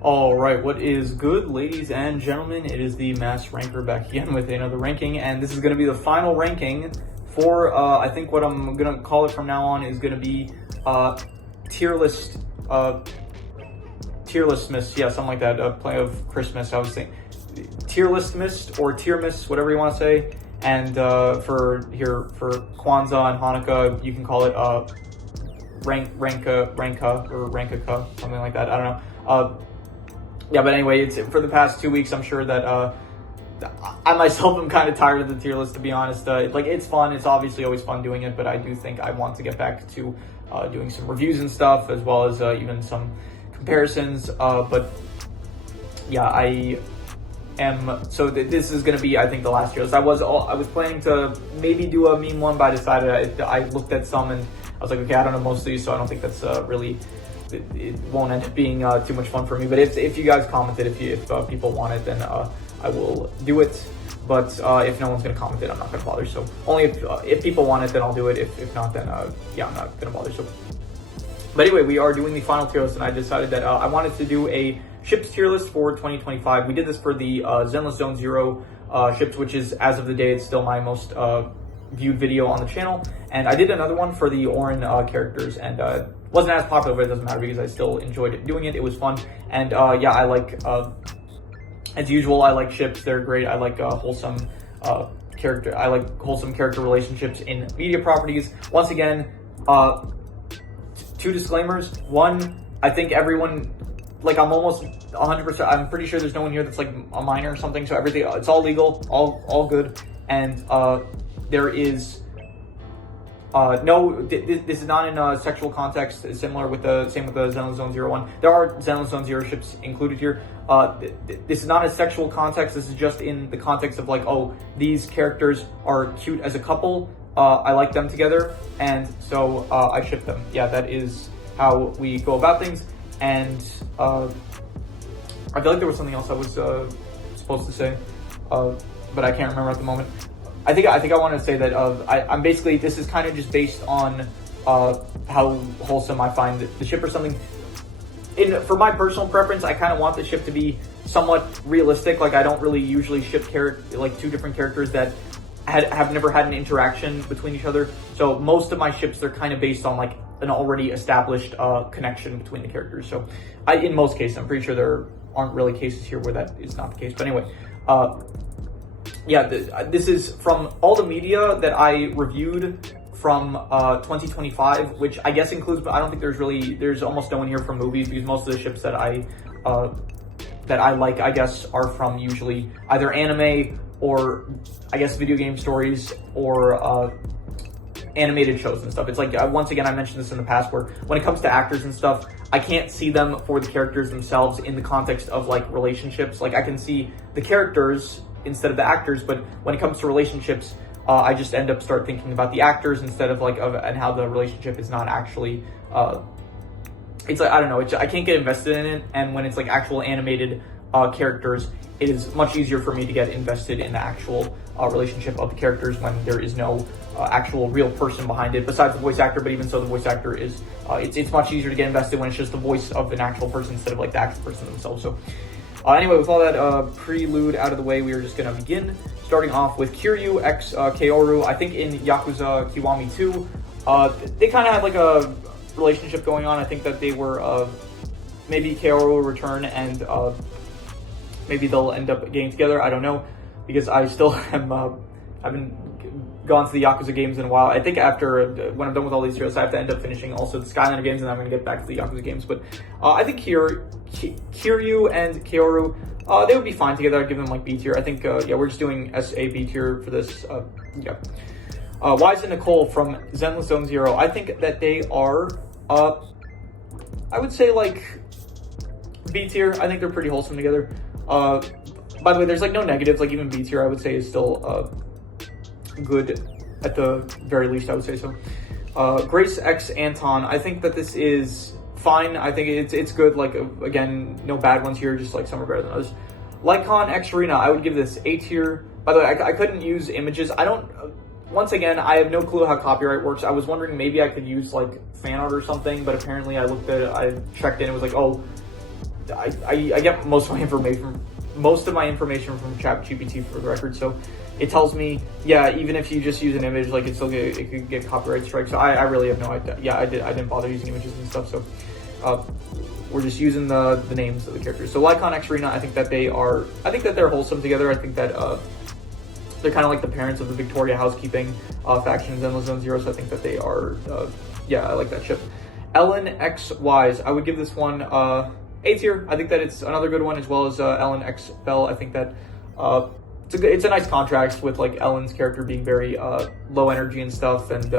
Alright, what is good, ladies and gentlemen? It is the Mass Ranker back again with another ranking, and this is going to be the final ranking for, I think what I'm going to call it from now on is going to be, tier list mist, yeah, something like that, play of Christmas, I was thinking. Tier list mist, or tier mist, whatever you want to say, and, for Kwanzaa and Hanukkah, you can call it, Rankaka, something like that, I don't know. Yeah, but anyway, it's for the past 2 weeks. I'm sure that I myself am kind of tired of the tier list, to be honest. Like, it's fun. It's obviously always fun doing it, but I do think I want to get back to doing some reviews and stuff, as well as even some comparisons. But yeah, I am. So this is going to be, I think, the last tier list. I was planning to maybe do a meme one, but I decided I looked at some and I was like, okay, I don't know most of these, so I don't think that's really. It won't end up being too much fun for me, but if you guys commented, if people want it, then I will do it. But if no one's gonna comment it, I'm not gonna bother. So only if people want it, then I'll do it. If not, then yeah, I'm not gonna bother. So, but anyway, we are doing the final tier list, and I decided that I wanted to do a ships tier list for 2025. We did this for the Zenless Zone Zero ships, which is, as of the day, it's still my most viewed video on the channel. And I did another one for the Orin characters, and wasn't as popular, but it doesn't matter because I still enjoyed doing it. It was fun, and yeah, I like, as usual, I like ships. They're great. I like wholesome character. I like wholesome character relationships in media properties. Once again, two disclaimers. One, I think everyone, like, I'm almost 100%. I'm pretty sure there's no one here that's like a minor or something. So everything, it's all legal, all good, and there is. No, this is not in a sexual context. It's similar with the Zenless Zone 01. There are Zenless Zone 0 ships included here. This is not a sexual context. This is just in the context of, like, oh, these characters are cute as a couple. I like them together, and so I ship them. Yeah, that is how we go about things. And I feel like there was something else I was supposed to say, but I can't remember at the moment. I think I wanted to say that I'm basically, this is kind of just based on how wholesome I find the ship or something. For my personal preference, I kind of want the ship to be somewhat realistic. Like, I don't really usually ship like two different characters that have never had an interaction between each other. So most of my ships, they're kind of based on like an already established connection between the characters. So in most cases, I'm pretty sure there aren't really cases here where that is not the case. But anyway. Yeah, this is from all the media that I reviewed from 2025, which I guess includes, but I don't think there's almost no one here from movies, because most of the ships that I like, I guess, are from usually either anime or, I guess, video game stories or animated shows and stuff. It's like, once again, I mentioned this in the past, where when it comes to actors and stuff, I can't see them for the characters themselves in the context of, like, relationships. Like, I can see the characters instead of the actors, but when it comes to relationships, I just end up start thinking about the actors instead of and how the relationship is not actually, it's like, I don't know, I can't get invested in it. And when it's like actual animated characters, it is much easier for me to get invested in the actual relationship of the characters when there is no actual real person behind it besides the voice actor. But even so, the voice actor is, it's much easier to get invested when it's just the voice of an actual person instead of like the actual person themselves. So anyway, with all that prelude out of the way, we are just going to begin, starting off with Kiryu x Kaoru. I think in Yakuza Kiwami 2, they kind of had like a relationship going on. I think that they were, maybe Kaoru will return and maybe they'll end up getting together. I don't know, because I still haven't gone to the Yakuza games in a while. I think after, when I'm done with all these heroes, I have to end up finishing also the Skylander games, and then I'm going to get back to the Yakuza games. But I think Kiryu and Kaoru, they would be fine together. I'd give them like B tier. I think, yeah, we're just doing SA B tier for this. Yeah. Wise and Nicole from Zenless Zone Zero. I think that they are, I would say like B tier. I think they're pretty wholesome together. By the way, there's like no negatives. Like even B tier, I would say, is still good at the very least. I would say so. Grace X Anton. I think that this is fine. I think it's good. Like, again, no bad ones here. Just like some are better than others. Lycon X Arena. I would give this A tier. By the way, I couldn't use images. I don't. Once again, I have no clue how copyright works. I was wondering maybe I could use like fan art or something, but apparently I checked in. It was like, oh, I get most of my information from ChatGPT for the record, so it tells me, yeah, even if you just use an image, like it could get copyright strikes. So I really have no idea. Yeah, I didn't bother using images and stuff. So we're just using the names of the characters. So Lycon X Arena, I think that they're wholesome together. I think that they're kind of like the parents of the Victoria housekeeping faction in Zenless Zone Zero. So I think that they are, yeah, I like that ship. Ellen X Wise, I would give this one A tier. I think that it's another good one, as well as Ellen X Bell. I think that it's a nice contrast with like Ellen's character being very low energy and stuff, and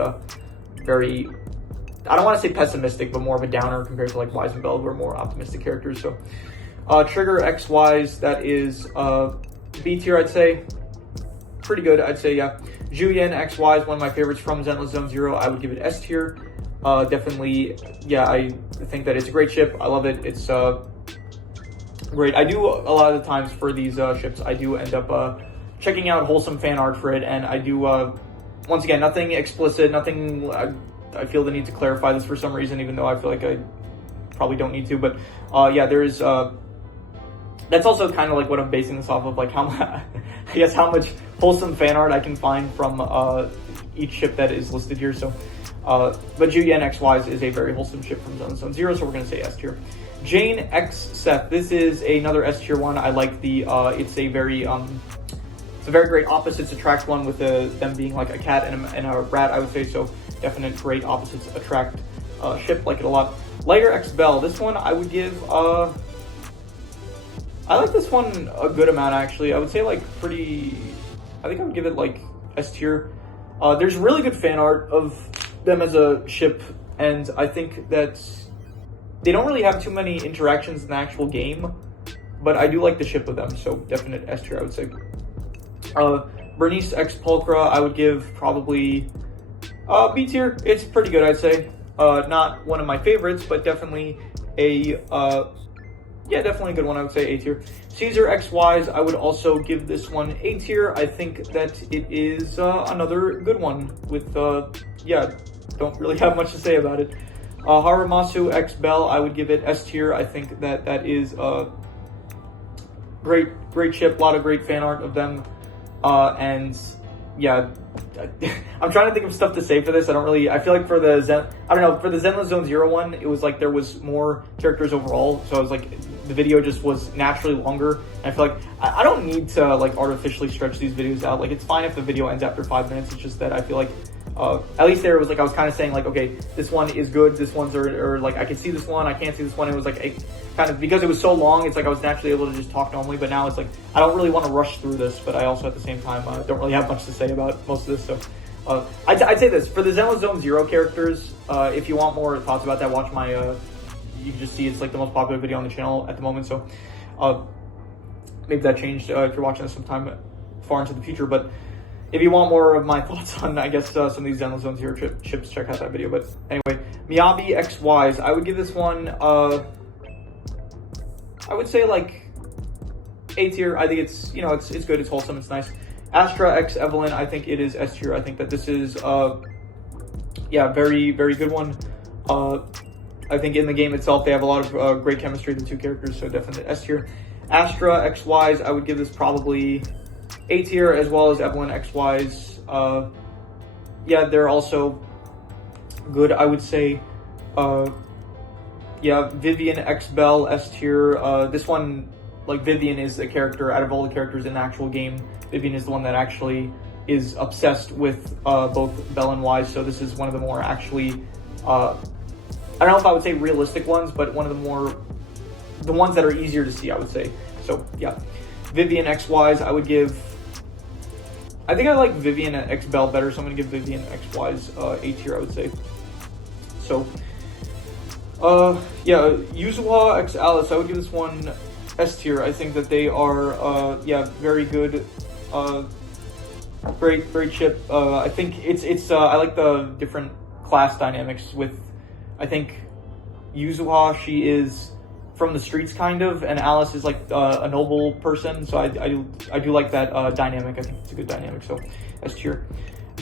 very, I don't want to say pessimistic, but more of a downer compared to like Wise and Bell, who are more optimistic characters. So Trigger X Wise, that is B tier, I'd say. Pretty good, I'd say, yeah. Julian X Wise, one of my favorites from Zenless Zone Zero. I would give it S tier. Definitely, yeah, I think that it's a great ship. I love it. It's great. I do, a lot of the times for these ships, I do end up checking out wholesome fan art for it, and I do, once again, nothing explicit, nothing, I feel the need to clarify this for some reason, even though I feel like I probably don't need to, but yeah, there's, that's also kind of like what I'm basing this off of, like how much, I guess how much wholesome fan art I can find from each ship that is listed here. So, but Julian X Wise is a very wholesome ship from Zenless Zone Zero, so we're going to say S tier. Jane X Seth, this is another S tier one. I like the, it's a very great opposites attract one, with them being like a cat and a rat, I would say. So definite great opposites attract ship, like it a lot. Layer X Bell, this one I would give, I like this one a good amount, actually. I would say like pretty, I think I would give it like S tier. There's really good fan art of them as a ship, and I think that they don't really have too many interactions in the actual game, but I do like the ship of them, so definite S tier, I would say. Bernice X Pulchra, I would give probably B tier. It's pretty good, I'd say. Not one of my favorites, but definitely a yeah, definitely a good one. I would say A tier. Caesar X Wise, I would also give this one A tier. I think that it is another good one with, yeah, don't really have much to say about it. Haramasu X Bell, I would give it S tier. I think that that is a great ship, a lot of great fan art of them. And yeah, I'm trying to think of stuff to say for this. I feel like for the for the Zenless Zone Zero one, it was like there was more characters overall. So I was like, the video just was naturally longer. And I feel like I don't need to like artificially stretch these videos out. Like, it's fine if the video ends after 5 minutes. It's just that I feel like, at least there it was like, I was kind of saying like, okay, this one is good. This one's or like, I can see this one, I can't see this one. It was like kind of, because it was so long, it's like I was naturally able to just talk normally. But now it's like, I don't really want to rush through this, but I also at the same time don't really have much to say about most of this. So I'd say this, for the Zenless Zone Zero characters, if you want more thoughts about that, watch my, you can just see it's like the most popular video on the channel at the moment. So maybe that changed if you're watching this sometime far into the future. But if you want more of my thoughts on, I guess, some of these Zenless Zone Zero ships, check out that video. But anyway, Miyabi X Wise, I would give this one, I would say like A tier. I think it's, you know, it's good, it's wholesome, it's nice. Astra X Evelyn, I think it is S tier. I think that this is, yeah, very good one. I think in the game itself, they have a lot of great chemistry, the two characters, so definitely S tier. Astra X Wise, I would give this probably A tier, as well as Evelyn X Wise. Yeah, they're also good, I would say. Yeah, Vivian X Bell, S tier. This one, like, Vivian is a character, out of all the characters in the actual game, Vivian is the one that actually is obsessed with both Bell and Wise, so this is one of the more actually, I don't know if I would say realistic ones, but one of the ones that are easier to see, I would say. So yeah, Vivian X Wise, I would give, I think I like Vivian X Bell better, so I'm gonna give Vivian X Wise A tier, I would say. So yeah, Yuzuha X Alice, I would give this one S tier. I think that they are yeah, very good, great ship. I think it's I like the different class dynamics with, I think Yuzuha, she is from the streets kind of, and Alice is like a noble person, so I do like that dynamic. I think it's a good dynamic, so S tier.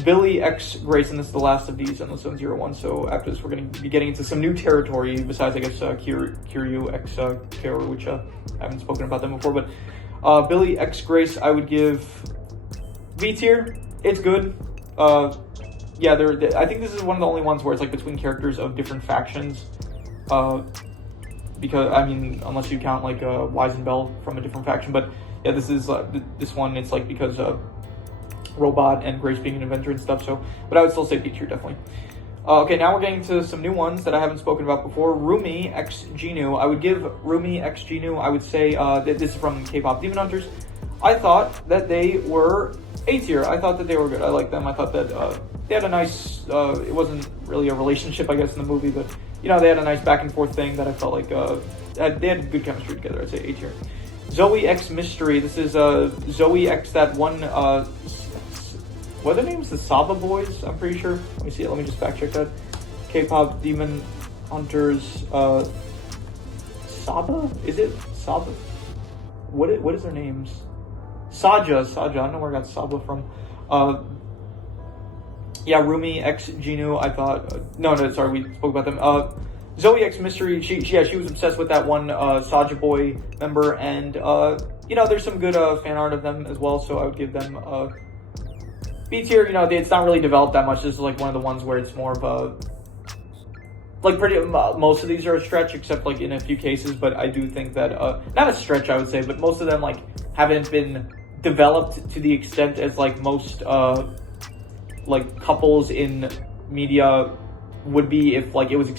Billy X Grace, and this is the last of these, unless on 01. So after this, we're going to be getting into some new territory besides, I guess, Kiryu X Kaoru, which I haven't spoken about them before. But Billy X Grace, I would give B tier. It's good. Yeah, I think this is one of the only ones where it's like between characters of different factions. Because I mean, unless you count like Wise and Bell from a different faction, but yeah, this is this one. It's like because Robot and Grace being an Avenger and stuff. So, but I would still say B tier definitely. Okay, now we're getting to some new ones that I haven't spoken about before. Rumi X Genu. I would give Rumi X Genu. I would say this is from K-pop Demon Hunters. I thought that they were A tier. I thought that they were good. I liked them. I thought that they had a nice. It wasn't really a relationship, I guess, in the movie, but you know, they had a nice back and forth thing that I felt like they had good chemistry together. I'd say A tier. Zoe X Mystery. This is Zoe X, that one. What are their names? The Saba Boys, I'm pretty sure. Let me see it. Let me just fact check that. K-pop Demon Hunters. Saba? Is it Saba? What is their names? Saja. I don't know where I got Saba from. Yeah, Rumi X Genu. I thought. No, sorry, we spoke about them. Zoe X Mystery. She was obsessed with that one Saja Boy member, and you know, there's some good fan art of them as well. So I would give them B tier. You know, it's not really developed that much. This is like one of the ones where it's more of a like pretty. Most of these are a stretch, except like in a few cases. But I do think that not a stretch, I would say, but most of them like haven't been developed to the extent as like most like couples in media would be if like it was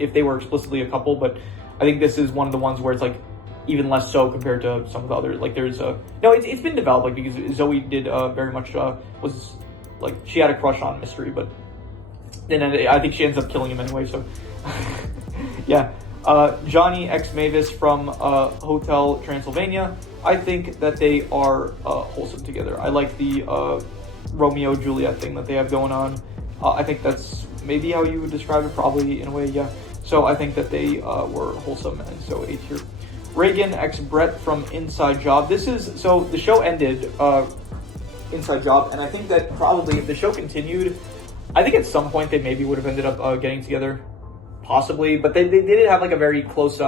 if they were explicitly a couple. But I think this is one of the ones where it's like even less so compared to some of the others. Like there's it's been developed, like, because Zoe did very much was like she had a crush on Mystery, but then I think she ends up killing him anyway. So yeah. Johnny X Mavis from Hotel Transylvania. I think that they are wholesome together. I like the Romeo Juliet thing that they have going on. I think that's maybe how you would describe it, probably in a way, yeah. So I think that they were wholesome, and so A tier. Reagan X Brett from Inside Job. This is, so the show ended, Inside Job, and I think that probably if the show continued, I think at some point they maybe would have ended up getting together, possibly, but they did have like a very close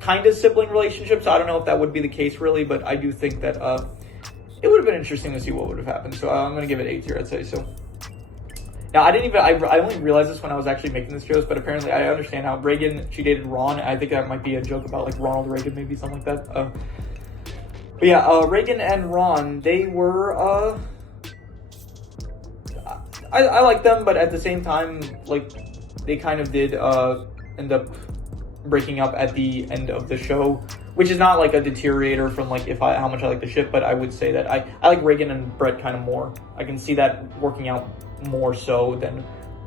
kind of sibling relationship, so I don't know if that would be the case really, but I do think that it would have been interesting to see what would have happened. So I'm going to give it A tier, I'd say. So now I only realized this when I was actually making this shows, but apparently I understand how Reagan, she dated Ron. I think that might be a joke about like Ronald Reagan, maybe something like that. But yeah, Reagan and Ron, they were, I like them, but at the same time, like, they kind of did end up breaking up at the end of the show, which is not like a deteriorator from like how much I like the ship, but I would say that I like Reagan and Brett kind of more. I can see that working out more so than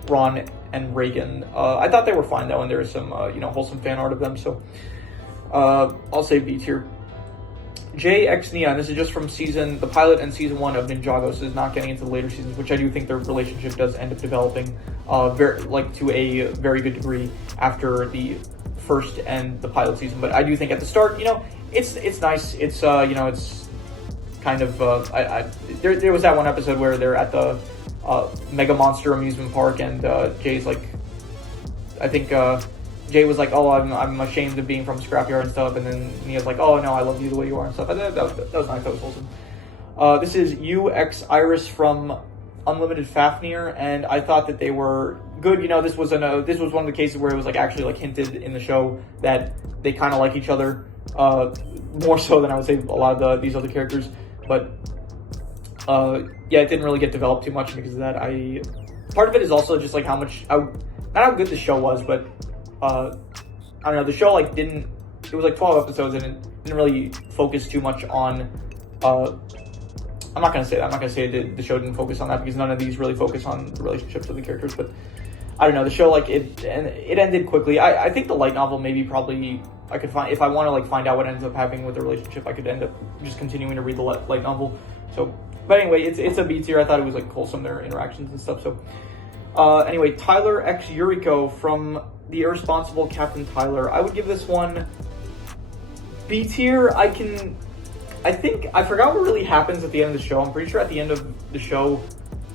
Ron and Reagan. I thought they were fine though, and there was some wholesome fan art of them, so I'll say B tier. JX Neon, this is just from the pilot and season 1 of Ninjago. This is not getting into the later seasons, which I do think their relationship does end up developing to a very good degree after the first and the pilot season. But I do think at the start, it's nice. It's it's kind of there was that one episode where they're at the Mega Monster amusement park, and Jay's like, I think Jay was like, oh, I'm ashamed of being from Scrapyard and stuff, and then Nia's like, oh no, I love you the way you are and stuff. And that was nice. That was wholesome. This is UX Iris from Unlimited Fafnir, and I thought that they were good. This was one of the cases where it was like actually like hinted in the show that they kind of like each other, more so than I would say a lot of these other characters. But yeah, it didn't really get developed too much because of that. Part of it is also just like not how good the show was, but I don't know, the show like it was like 12 episodes and it didn't really focus too much on I'm not gonna say that. I'm not gonna say the show didn't focus on that, because none of these really focus on the relationships of the characters. But I don't know, the show like it ended quickly. I think the light novel probably I could find, if I want to like find out what ends up happening with the relationship, I could end up just continuing to read the light novel. So, but anyway, it's a B tier. I thought it was like wholesome, their interactions and stuff. So anyway, Tyler X Yuriko from The Irresponsible Captain Tyler. I would give this one B tier. I think I forgot what really happens at the end of the show. I'm pretty sure at the end of the show,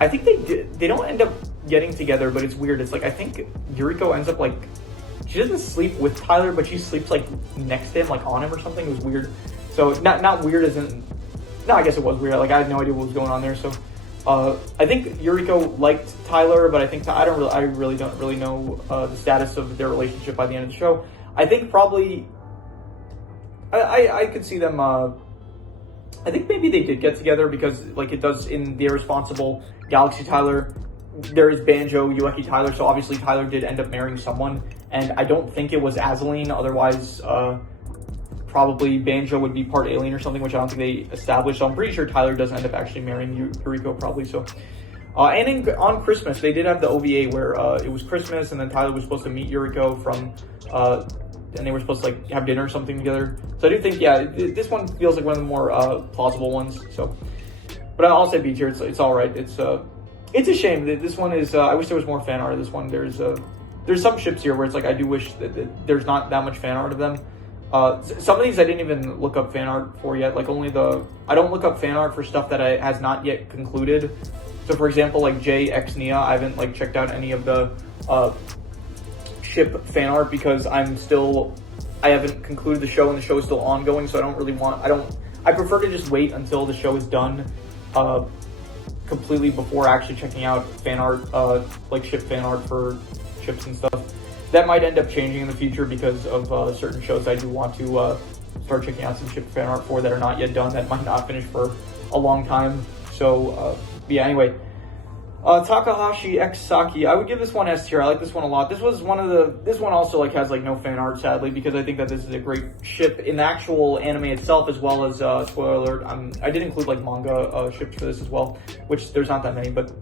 I think they don't end up getting together, but it's weird. It's like, I think Yuriko ends up like, she doesn't sleep with Tyler, but she sleeps like next to him, like on him or something. It was weird. So not weird as in, no, I guess it was weird. Like, I had no idea what was going on there. So I think Yuriko liked Tyler, but I think I really don't really know the status of their relationship by the end of the show. I think probably I could see them. I think maybe they did get together because, like it does in the Irresponsible Galaxy Tyler, there is Banjo, Ueki Tyler, so obviously Tyler did end up marrying someone, and I don't think it was Azaleen, otherwise probably Banjo would be part alien or something, which I don't think they established, so I'm pretty sure Tyler does end up actually marrying Yuriko probably, so. And on Christmas, they did have the OVA where it was Christmas, and then Tyler was supposed to meet Yuriko from, and they were supposed to like have dinner or something together. So I do think, yeah, this one feels like one of the more plausible ones. So, but I'll say B tier. It's all right. It's a shame that this one is. I wish there was more fan art of this one. There's some ships here where it's like I do wish that there's not that much fan art of them. Some of these I didn't even look up fan art for yet. Like I don't look up fan art for stuff that has not yet concluded. So for example, like JX Nia, I haven't like checked out any of the ship fan art because I haven't concluded the show and the show is still ongoing, so I prefer to just wait until the show is done completely before actually checking out fan art, like ship fan art for ships and stuff. That might end up changing in the future because of certain shows I do want to start checking out some ship fan art for that are not yet done, that might not finish for a long time. So yeah, anyway. Takahashi X Saki, I would give this one S tier. I like this one a lot. This one also like has like no fan art, sadly, because I think that this is a great ship in the actual anime itself, as well as spoiler alert. I did include like manga ships for this as well, which there's not that many, but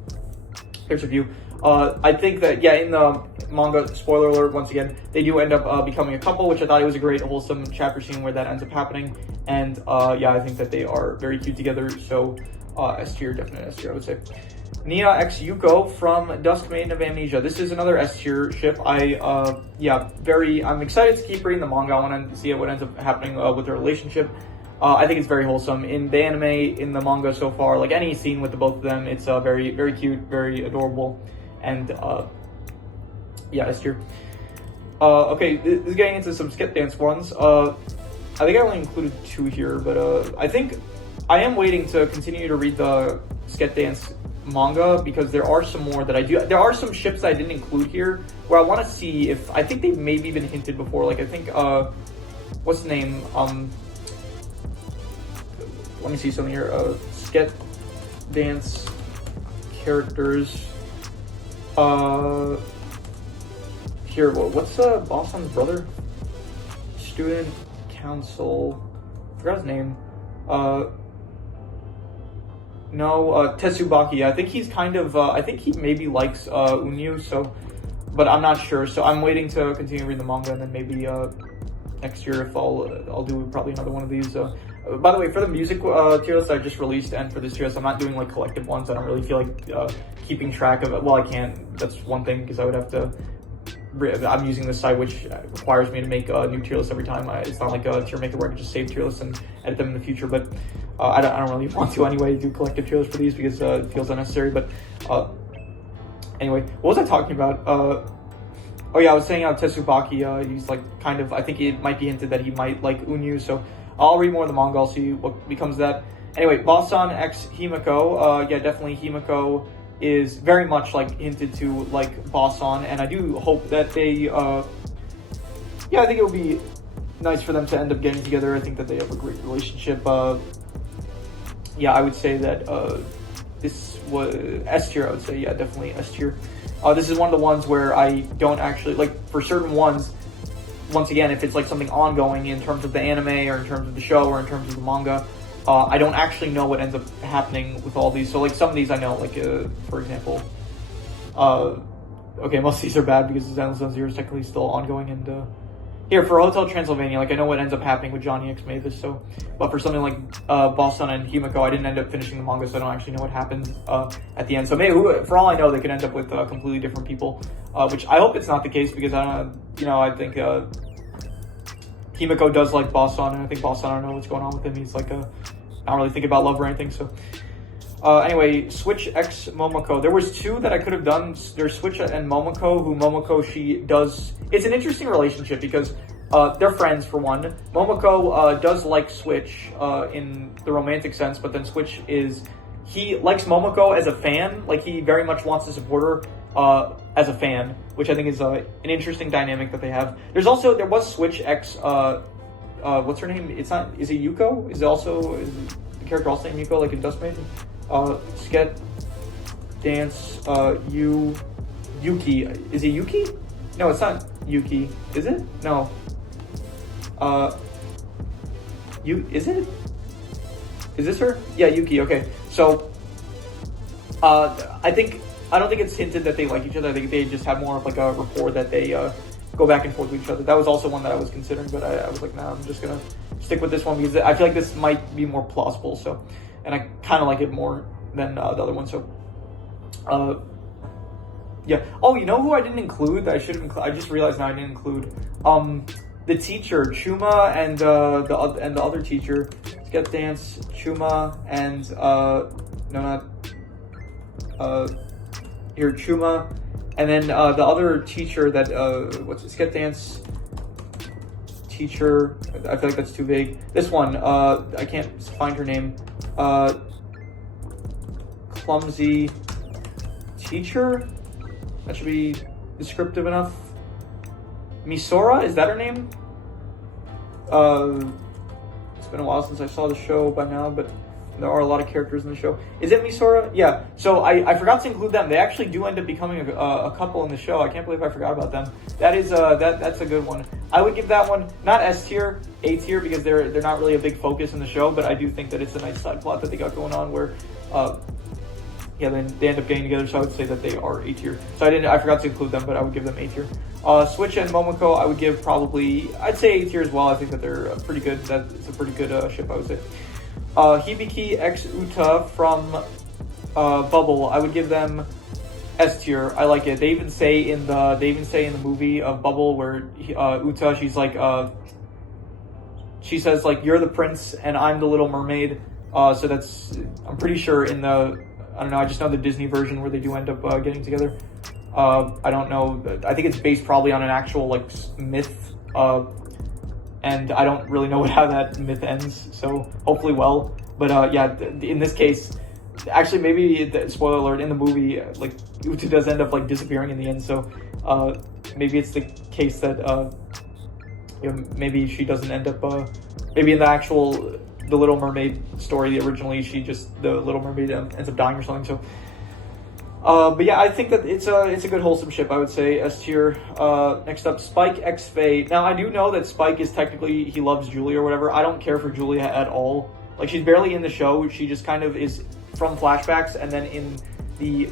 here's a few. I think that, yeah, in the manga, spoiler alert, once again, they do end up becoming a couple, which I thought it was a great wholesome chapter scene where that ends up happening. And yeah, I think that they are very cute together. So S tier, definite S tier, I would say. Nia X Yuko from Dusk Maiden of Amnesia. This is another S tier ship. I'm excited to keep reading the manga. I want to see what ends up happening with their relationship. I think it's very wholesome. In the anime, in the manga so far, like any scene with the both of them, it's very, very cute, very adorable, and yeah, S tier. Okay, this is getting into some skip dance ones. I think I only included 2 here, but I think I am waiting to continue to read the skip dance manga because there are some more that I do. There are some ships that I didn't include here where I want to see if I think they've maybe been hinted before. Like I think what's the name? Let me see something here. Sket dance characters. Here, what's Boston's brother? Student council. I forgot his name. No, Tetsubaki. I think he's kind of, I think he maybe likes Unyu, so, but I'm not sure. So I'm waiting to continue reading the manga, and then maybe next year if I'll do probably another one of these. By the way, for the music tier list I just released, and for this tier list, I'm not doing like collective ones. I don't really feel like keeping track of it. Well, I can't. That's one thing, because I would have to. I'm using this site which requires me to make a new tier list every time. It's not like a tier maker where I can just save tier lists and edit them in the future, but I don't really want to anyway do collective tier lists for these because it feels unnecessary. But anyway, what was I talking about? Oh yeah, I was saying Tetsubaki, he's like kind of, I think it might be hinted that he might like Unyu, so I'll read more of the manga, I'll see what becomes of that. Anyway, Bosan X Himiko, yeah, definitely Himiko is very much like hinted to like Bosan, and I do hope that they, yeah, I think it would be nice for them to end up getting together. I think that they have a great relationship. Yeah, I would say that this was S tier, I would say, yeah, definitely S tier. This is one of the ones where I don't actually, like, for certain ones, once again, if it's like something ongoing in terms of the anime or in terms of the show or in terms of the manga, I don't actually know what ends up happening with all these. So like some of these I know, like for example, okay, most of these are bad because Zenless Zone Zero is technically still ongoing, and here for Hotel Transylvania, like I know what ends up happening with Johnny X Mavis, so, but for something like Bosan and Himiko, I didn't end up finishing the manga, so I don't actually know what happens at the end. So maybe, for all I know, they could end up with completely different people, which I hope it's not the case, because I think Himiko does like Bosan, and I think Bosan, I don't know what's going on with him. He's like not really thinking about love or anything. So Anyway, Switch X Momoko. There was two that I could have done. There's Switch and Momoko, who Momoko, she does... It's an interesting relationship because they're friends, for one. Momoko does like Switch in the romantic sense, but then Switch is... He likes Momoko as a fan. Like, he very much wants to support her as a fan, which I think is an interesting dynamic that they have. There was Switch X... what's her name? Is it Yuko? Is the character also named Yuko, like in Dustmate? Sket Dance Yuki. Is it Yuki? No, it's not Yuki. Is it? No. Is it? Is this her? Yeah, Yuki. Okay. So I don't think it's hinted that they like each other. I think they just have more of like a rapport that they go back and forth with each other. That was also one that I was considering, but I was like, nah, I'm just gonna stick with this one because I feel like this might be more plausible. So, and I kind of like it more than the other one. So, yeah. Oh, you know who I didn't include? That I should have. I just realized now I didn't include the teacher Chuma and the other teacher. Skip Dance Chuma and Chuma, and then the other teacher that Skip Dance teacher. I feel like that's too vague. This one, I can't find her name. Clumsy teacher. That should be descriptive enough. Misora, is that her name? It's been a while since I saw the show by now, but there are a lot of characters in the show. Is it Misora? Yeah. So I forgot to include them. They actually do end up becoming a couple in the show. I can't believe I forgot about them. That is that's a good one. I would give that one not S tier, A tier, because they're not really a big focus in the show. But I do think that it's a nice side plot that they got going on where, then they end up getting together. So I would say that they are A tier. So I forgot to include them, but I would give them A tier. Switch and Momoko, I would give I'd say A tier as well. I think that they're pretty good. It's a pretty good ship, I would say. Hibiki X Uta from Bubble, I would give them S tier. I like it. They even say in the movie of Bubble where Uta, she's like she says like, you're the prince and I'm the little mermaid. So that's, I'm pretty sure in the, I don't know, I just know the Disney version where they do end up getting together. I don't know. I think it's based probably on an actual like myth. And I don't really know how that myth ends, so hopefully well. But yeah, in this case, actually maybe, spoiler alert, in the movie, like, Uta does end up like disappearing in the end, so maybe it's the case that, maybe she doesn't end up, maybe in the Little Mermaid story, originally, the Little Mermaid ends up dying or something, so. But yeah, I think that it's a good wholesome ship, I would say, S tier. Next up, Spike X Faye. Now, I do know that Spike is technically, he loves Julia or whatever. I don't care for Julia at all. Like, she's barely in the show. She just kind of is from flashbacks, and then in the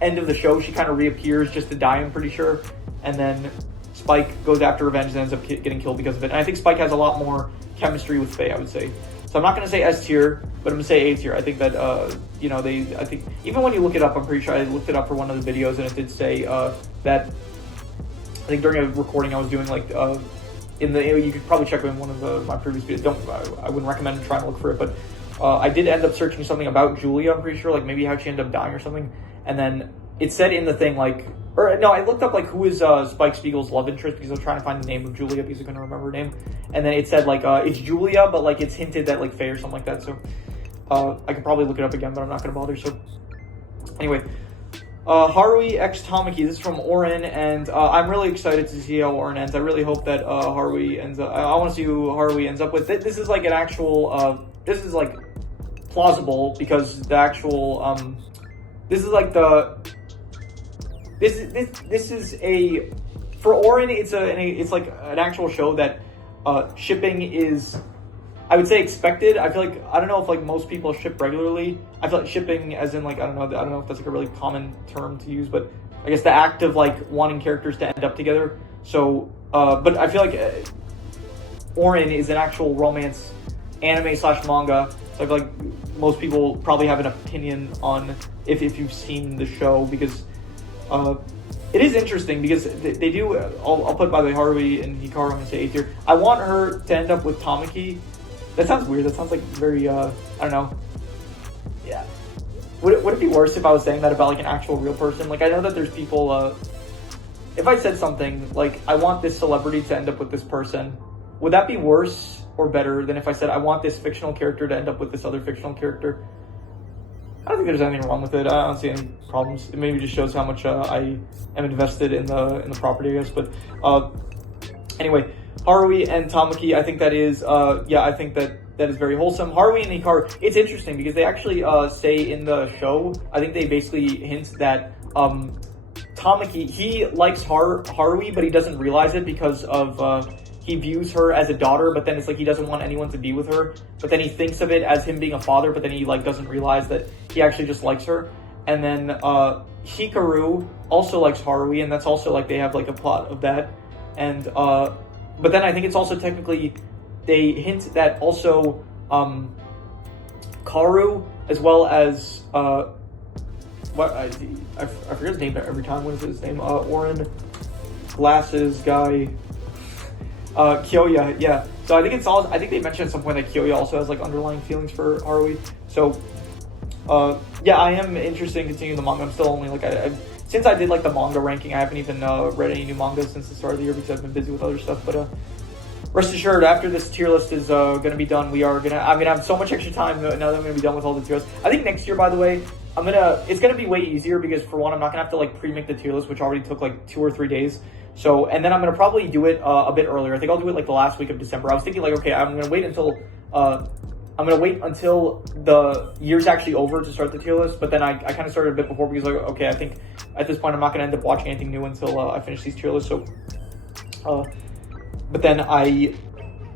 end of the show, she kind of reappears just to die, I'm pretty sure. And then Spike goes after revenge and ends up getting killed because of it. And I think Spike has a lot more chemistry with Faye, I would say. So I'm not going to say S tier, but I'm going to say A tier. I think that, I think, even when you look it up, I'm pretty sure I looked it up for one of the videos, and it did say that, I think during a recording I was doing, like, you could probably check in one of my previous videos. I wouldn't recommend trying to look for it, but I did end up searching something about Julia, I'm pretty sure, like maybe how she ended up dying or something. And then it said in the thing, like, I looked up, like, who is Spike Spiegel's love interest, because I was trying to find the name of Julia, because I couldn't remember her name. And then it said, like, it's Julia, but, like, it's hinted that, like, Faye or something like that. So, I could probably look it up again, but I'm not going to bother. So, anyway. Harui X Tamaki. This is from Oren, and I'm really excited to see how Oren ends. I really hope that Harui ends up... I want to see who Harui ends up with. This is, like, an actual... this is, like, plausible, because the actual... this is, like, the... This is a, for Oren, it's like an actual show that shipping is, I would say, expected. I feel like, I don't know if like most people ship regularly. I feel like shipping as in like, I don't know if that's like a really common term to use, but I guess the act of like wanting characters to end up together. So, but I feel like Oren is an actual romance anime / manga. So I feel like most people probably have an opinion on if you've seen the show, because it is interesting because they do. I'll put, by the way, Harui and Hikaru, I'm gonna say A tier. I want her to end up with Tamaki. That sounds weird. That sounds like very I don't know. yeah. Would it be worse if I was saying that about like an actual real person? Like I know that there's people, if I said something like, I want this celebrity to end up with this person, would that be worse or better than if I said, I want this fictional character to end up with this other fictional character? I don't think there's anything wrong with it. I don't see any problems. It maybe just shows how much I am invested in the property, I guess. But anyway, Haruhi and Tamaki, I think that is, I think that is very wholesome. Haruhi and Hikaru, it's interesting because they actually say in the show, I think they basically hint that Tamaki, he likes Haruhi, but he doesn't realize it because of, he views her as a daughter, but then it's like he doesn't want anyone to be with her. But then he thinks of it as him being a father, but then he like doesn't realize that he actually just likes her. And then Hikaru also likes Haruhi, and that's also like they have like a plot of that. And but then I think it's also technically they hint that also Karu as well as what I forget his name every time. What is his name? Oren, glasses guy. Kyoya, yeah. So I think it's all. I think they mentioned at some point that Kyoya also has like underlying feelings for Haruhi. So, yeah, I am interested in continuing the manga. I'm still only like since I did like the manga ranking, I haven't even read any new manga since the start of the year because I've been busy with other stuff. But rest assured, after this tier list is going to be done, I'm gonna have so much extra time now that I'm gonna be done with all the tier lists. I think next year, by the way, it's gonna be way easier because for one, I'm not gonna have to like pre-make the tier list, which already took like 2 or 3 days. So, and then I'm going to probably do it a bit earlier. I think I'll do it like the last week of December. I was thinking like, okay, I'm going to wait until the year's actually over to start the tier list. But then I kind of started a bit before because like, okay, I think at this point I'm not going to end up watching anything new until I finish these tier lists. So, but then I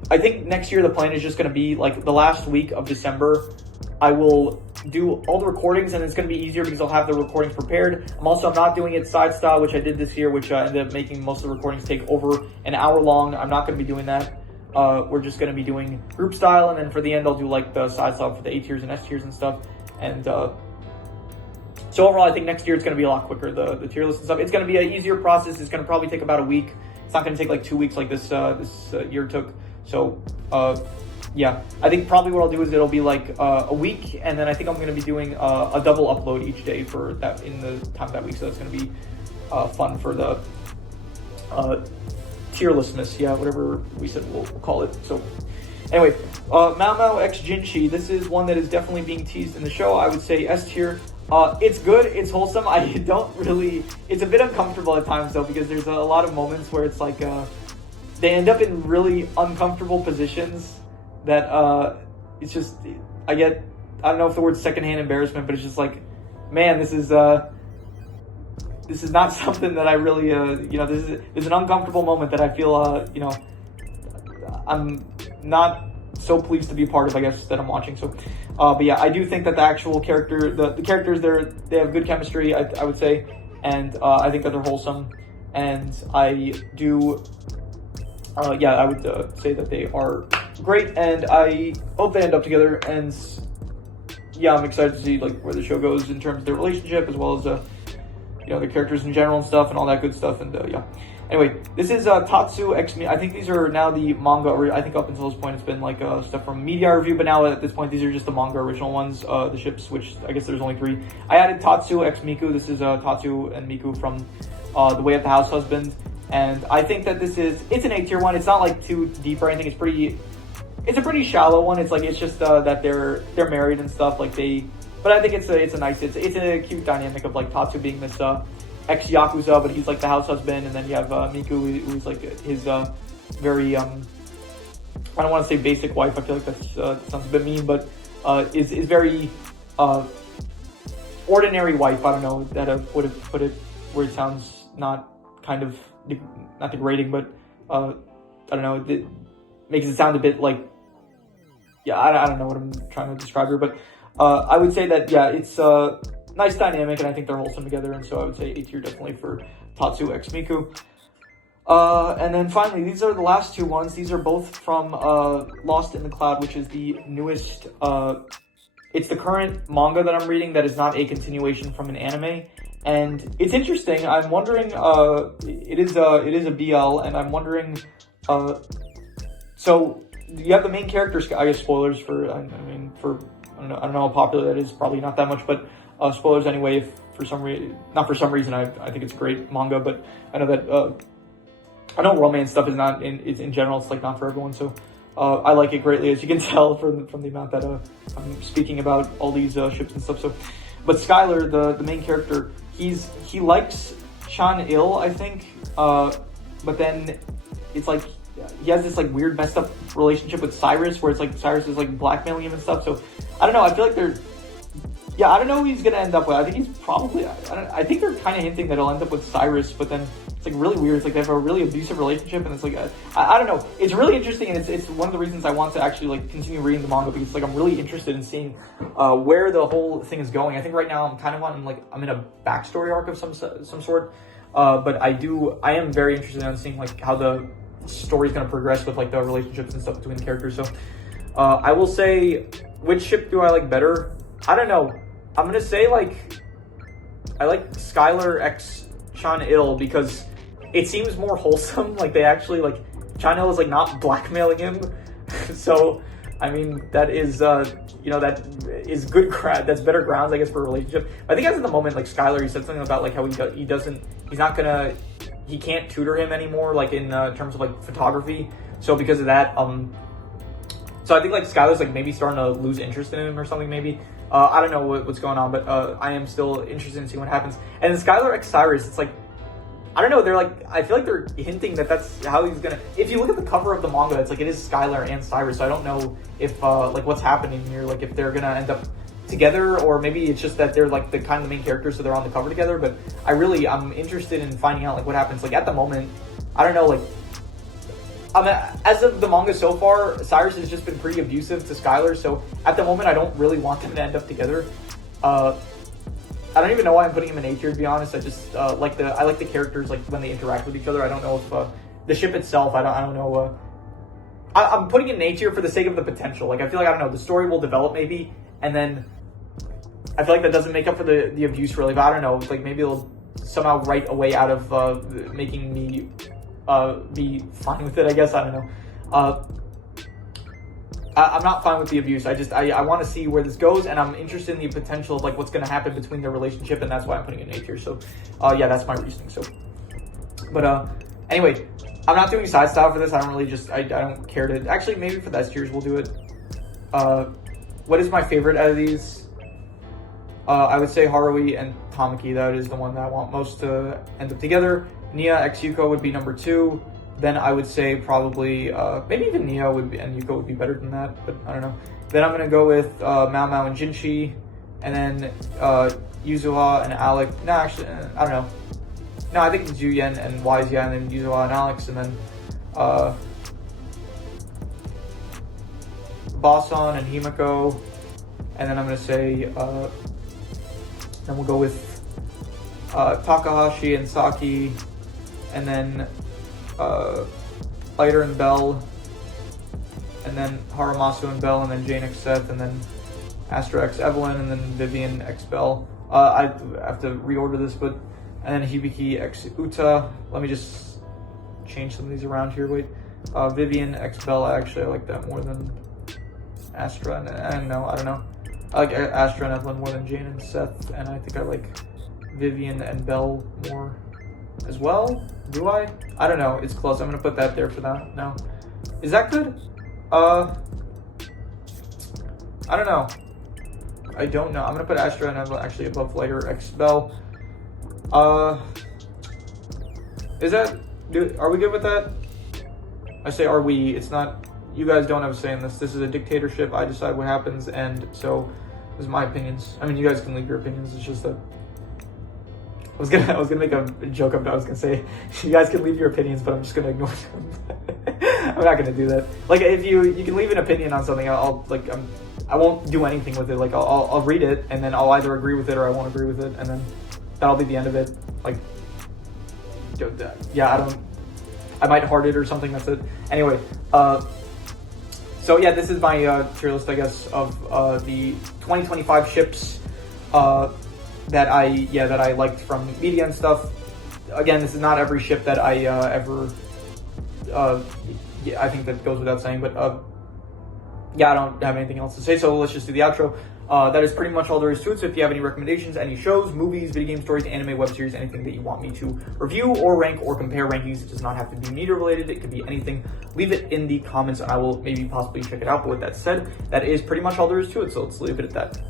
think next year the plan is just going to be like the last week of December. I will do all the recordings, and it's going to be easier because I'll have the recordings prepared. I'm not doing it side style, which I did this year, which ended up making most of the recordings take over an hour long. I'm not going to be doing that. We're just going to be doing group style, and then for the end, I'll do like the side style for the A tiers and S tiers and stuff. And so overall, I think next year it's going to be a lot quicker, the tier list and stuff. It's going to be an easier process. It's going to probably take about a week. It's not going to take like 2 weeks like this year took. So, yeah, I think probably what I'll do is it'll be like a week, and then I think I'm going to be doing a double upload each day for that in the time of that week. So that's going to be fun for the tier listness, yeah, whatever we said we'll call it. So anyway, Mao Mao X Jinshi. This is one that is definitely being teased in the show. I would say S tier. It's good. It's wholesome. I don't really. It's a bit uncomfortable at times though because there's a lot of moments where it's like they end up in really uncomfortable positions. That it's just I don't know if the word's secondhand embarrassment, but it's just like, man, this is not something that I really this is an uncomfortable moment that I feel I'm not so pleased to be a part of, I guess, that I'm watching. So but yeah, I do think that the actual character the characters they have good chemistry, I would say, and I think that they're wholesome, and I do I would say that they are great, and I hope they end up together. And yeah, I'm excited to see like where the show goes in terms of their relationship, as well as the characters in general and stuff, and all that good stuff. And yeah, anyway, this is Tatsu X Me. I think these are now the manga. I think up until this point it's been like stuff from Media Review, but now at this point these are just the manga original ones. The ships, which I guess there's only 3. I added Tatsu X Miku. This is Tatsu and Miku from The Way of the House Husband. And I think that it's an A tier one. It's not like too deep or anything. It's a pretty shallow one. It's like, it's just that they're married and stuff. Like but I think it's a nice, it's a cute dynamic of like Tatsu being this ex Yakuza, but he's like the house husband, and then you have Miku, who's like his very I don't want to say basic wife. I feel like that sounds a bit mean, but is very ordinary wife. I don't know that I would have put it where it sounds not degrading, but I don't know. It makes it sound a bit like, yeah, I don't know what I'm trying to describe here, but I would say that, yeah, it's a nice dynamic, and I think they're wholesome together, and so I would say A tier definitely for Tatsu X Miku. And then finally, these are the last 2 ones. These are both from Lost in the Cloud, which is the newest, it's the current manga that I'm reading that is not a continuation from an anime. And it's interesting. I'm wondering, it is a BL, and I'm wondering, so you have the main characters, I guess spoilers for, I don't I don't know how popular that is. Probably not that much, but spoilers anyway. If for some reason, not for some reason, I think it's a great manga, but I know that I know romance stuff is not in general. It's like not for everyone, so I like it greatly, as you can tell from the amount that I'm speaking about all these ships and stuff. So, but Skylar, the main character, he likes Chan Il, I think, but then it's like he has this like weird messed up relationship with Cyrus, where it's like Cyrus is like blackmailing him and stuff. So I don't know. I feel like I don't know who he's gonna end up with. I think he's probably. I think they're kind of hinting that he'll end up with Cyrus, but then it's like really weird. It's like they have a really abusive relationship, and it's like I don't know. It's really interesting, and it's one of the reasons I want to actually like continue reading the manga, because like I'm really interested in seeing where the whole thing is going. I think right now I'm kind of on I'm in a backstory arc of some sort, but I am very interested in seeing like how the story's gonna progress with like the relationships and stuff between the characters. So I will say, which ship do I like better? I don't know. I'm gonna say like I like Skylar x Chan Il because it seems more wholesome. Like they actually like Chan Il is like not blackmailing him. So I mean that is that is good that's better grounds, I guess, for a relationship. I think as in the moment, like Skylar, he said something about like how he can't tutor him anymore, like in terms of like photography. So because of that, so I think like Skylar's like maybe starting to lose interest in him or something, maybe. I don't know what's going on, but I am still interested in seeing what happens. And then Skylar x Cyrus, it's like, I don't know, they're like, I feel like they're hinting that that's how he's gonna, if you look at the cover of the manga, it's like it is Skylar and Cyrus, so I don't know if like what's happening here, like if they're gonna end up together, or maybe it's just that they're like the kind of the main characters, so they're on the cover together. But I'm interested in finding out like what happens. Like at the moment, I don't know, like as of the manga so far, Cyrus has just been pretty abusive to Skylar, so at the moment I don't really want them to end up together. I don't even know why I'm putting him in A tier, to be honest. I just I like the characters, like when they interact with each other. I don't know if the ship itself, I don't know. I'm putting it in A tier for the sake of the potential. Like I feel like, I don't know, the story will develop maybe, and then I feel like that doesn't make up for the abuse really, but I don't know. It's like maybe it'll somehow write a way out of making me be fine with it, I guess. I don't know. I'm not fine with the abuse. I want to see where this goes, and I'm interested in the potential of like what's going to happen between their relationship, and that's why I'm putting it in A tier. So yeah, that's my reasoning. So, but anyway, I'm not doing side style for this. I don't really I don't care to, actually maybe for the S tiers we'll do it. What is my favorite out of these? I would say Haruhi and Tamaki. That is the one that I want most to end up together. Nia x Yuko would be number 2. Then I would say probably, maybe even Nia and Yuko would be better than that, but I don't know. Then I'm going to go with Mao Mao and Jinshi, and then Yuzuha and Alec. No, actually, I don't know. No, I think it's Juyen and Wise-Ya, and then Yuzuha and Alex, and then Bason and Himiko. And then I'm going to say, then we'll go with Takahashi and Saki, and then Lighter and Bell, and then Haramasu and Bell, and then Jane x Seth, and then Astra x Evelyn, and then Vivian x Bell. I have to reorder this, but, and then Hibiki x Uta. Let me just change some of these around here. Wait, Vivian x Bell. I like that more than Astra, and no, I don't know. I like Astra and Evelyn more than Jane and Seth, and I think I like Vivian and Bell more as well. Do I? I don't know. It's close. I'm gonna put that there for that. No, is that good? I don't know. I don't know. I'm gonna put Astra and Evelyn actually above Lighter x Bell. Is that? Are we good with that? I say are we. It's not. You guys don't have a say in this. This is a dictatorship. I decide what happens, and so this is my opinions. I mean, you guys can leave your opinions. It's just that I was gonna make a joke of that. I was gonna say you guys can leave your opinions, but I'm just gonna ignore them. I'm not gonna do that. Like, if you can leave an opinion on something, I won't do anything with it. Like, I'll read it, and then I'll either agree with it or I won't agree with it, and then that'll be the end of it. Like, yeah, I might heart it or something. That's it. Anyway, so yeah, this is my tier list, I guess, of the 2025 ships that I liked from media and stuff. Again, this is not every ship that I ever. I think that goes without saying, but yeah, I don't have anything else to say, so let's just do the outro. That is pretty much all there is to it. So if you have any recommendations, any shows, movies, video game stories, anime, web series, anything that you want me to review or rank or compare rankings, it does not have to be media related. It could be anything. Leave it in the comments and I will maybe possibly check it out. But with that said, that is pretty much all there is to it. So let's leave it at that.